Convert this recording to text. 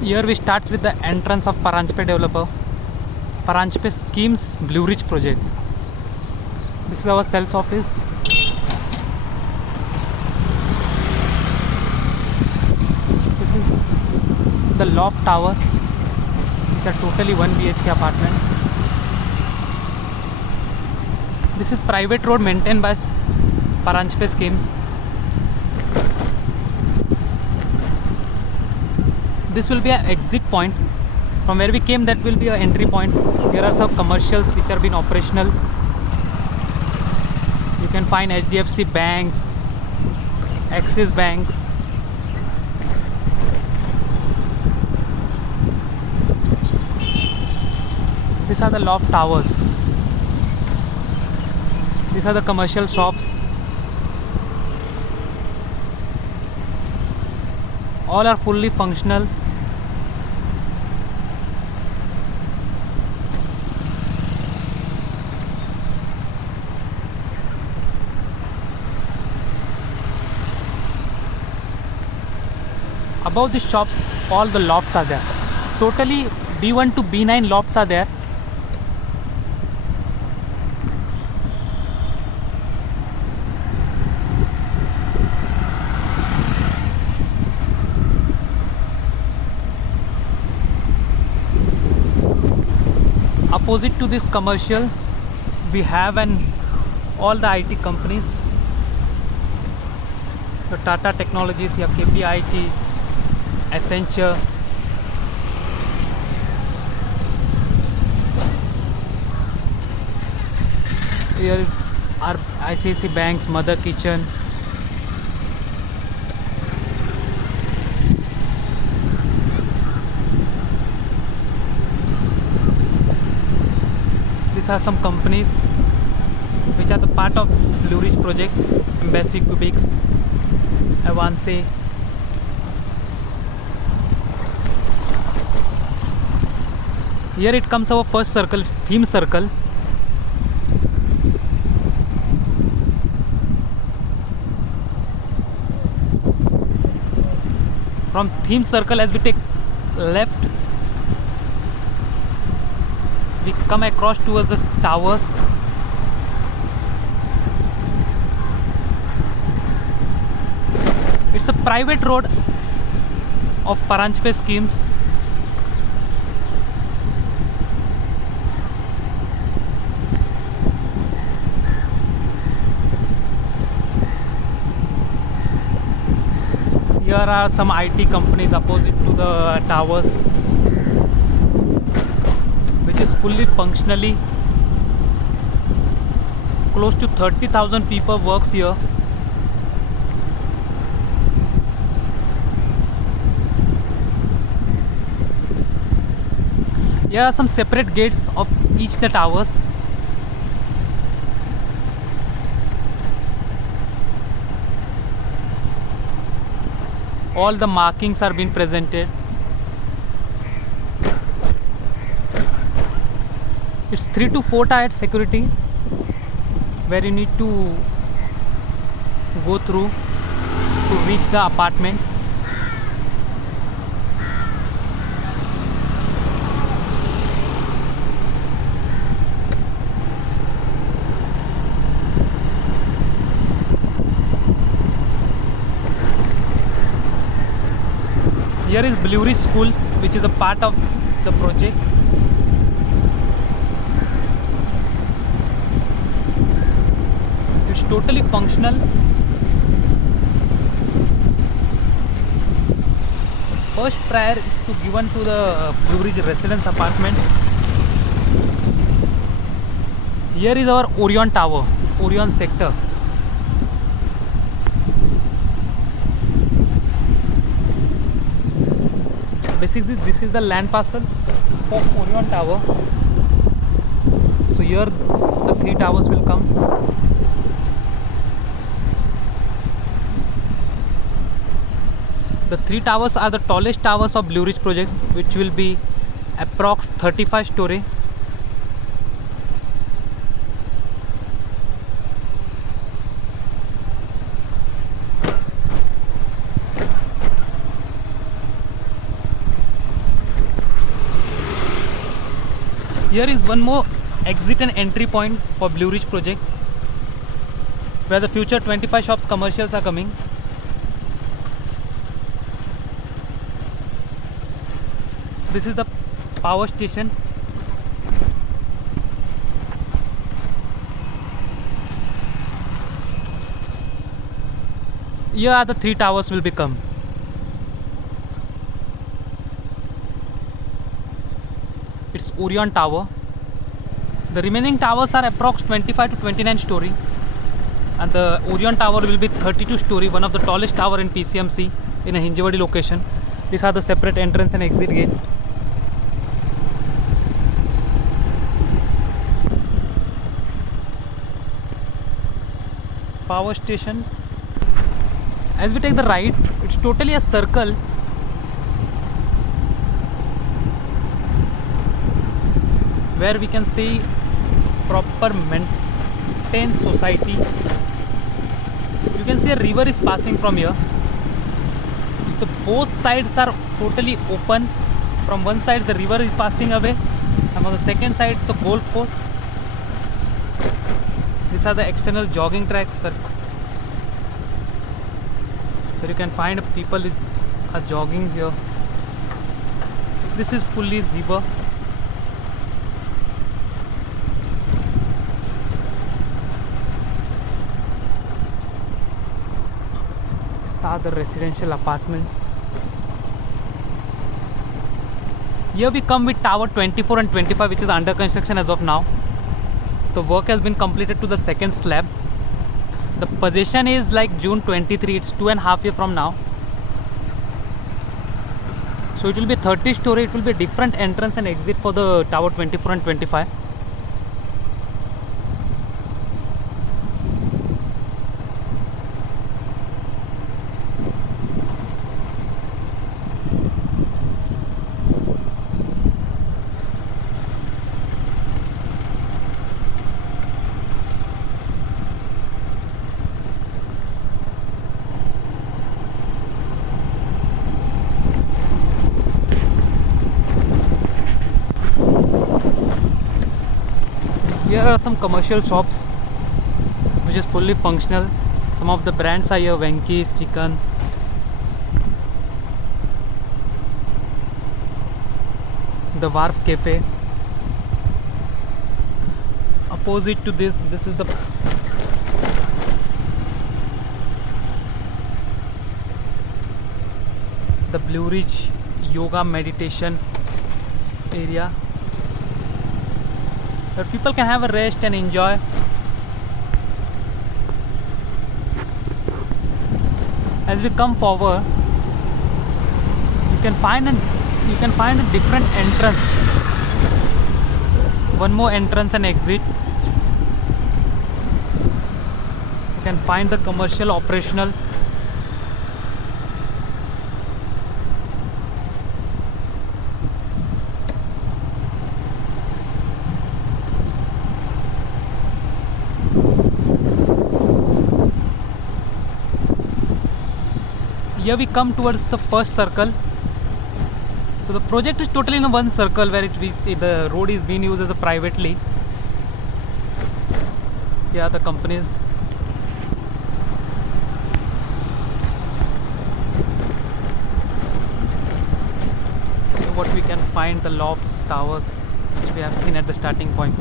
Here we start with the entrance of Paranjpe developer, Paranjpe Schemes Blue Ridge project. This is our sales office. This is the loft towers, which are totally 1 BHK apartments. This is private road maintained by Paranjpe Schemes. This will be an exit point. From where we came, that will be an entry point. Here are some commercials which are been operational. You can find HDFC banks, Axis banks. These are the loft towers. These are the commercial shops. All are fully functional. Above the shops, all the lofts are there. Totally B1 to B9 lofts are there. Opposite to this commercial, we have all the IT companies. The Tata Technologies, you have KPIT, Accenture. Here are ICICI Bank's Mother Kitchen. These are some companies which are the part of Blue Ridge project. Embassy Cubics, Avance. Here it comes our first circle, it's theme circle. From theme circle, as we take left, we come across towards the towers. It's a private road of Paranjpe Schemes. Here are some IT companies opposite to the towers, which is fully functionally. Close to 30,000 people works here. Here are some separate gates of each the towers. All the markings are being presented. It's 3 to 4 tiered security where you need to go through to reach the apartment. Here is Blue Ridge School, which is a part of the project. It's totally functional. First prior is to given to the Blue Ridge residence apartments. Here is our Orion Tower, Orion sector. Basically, this is the land parcel for Orion Tower. So here the 3 towers will come. The 3 towers are the tallest towers of Blue Ridge projects, which will be approx 35 story. Here is one more exit and entry point for Blue Ridge project, where the future 25 shops commercials are coming. This is the power station. Here are the 3 towers will become. It's Orion Tower. The remaining towers are approx 25 to 29 story, and the Orion Tower will be 32 story, one of the tallest tower in PCMC in a Hinjewadi location. These are the separate entrance and exit gate. Power station. As we take the right, it's totally a circle. Where we can see proper maintained society. You can see a river is passing from here. So both sides are totally open. From one side the river is passing away, and on the second side it's a golf course. These are the external jogging tracks where you can find people are jogging here. This is fully river. These are the residential apartments. Here we come with tower 24 and 25, which is under construction as of now. The work has been completed to the second slab. The possession is like June 23. It's 2.5 years from now. So it will be 30 story. It will be a different entrance and exit for the tower 24 and 25. Here are some commercial shops which is fully functional. Some of the brands are here: Venky's Chicken, the Wharf Cafe. Opposite to this is the Blue Ridge Yoga Meditation area, where people can have a rest and enjoy. As we come forward, you can find a different entrance. One more entrance and exit. You can find the commercial operational. Here we come towards the first circle. So the project is totally in one circle, where the road is being used as a privately. Yeah, the companies. So what we can find, the lofts, towers, which we have seen at the starting point.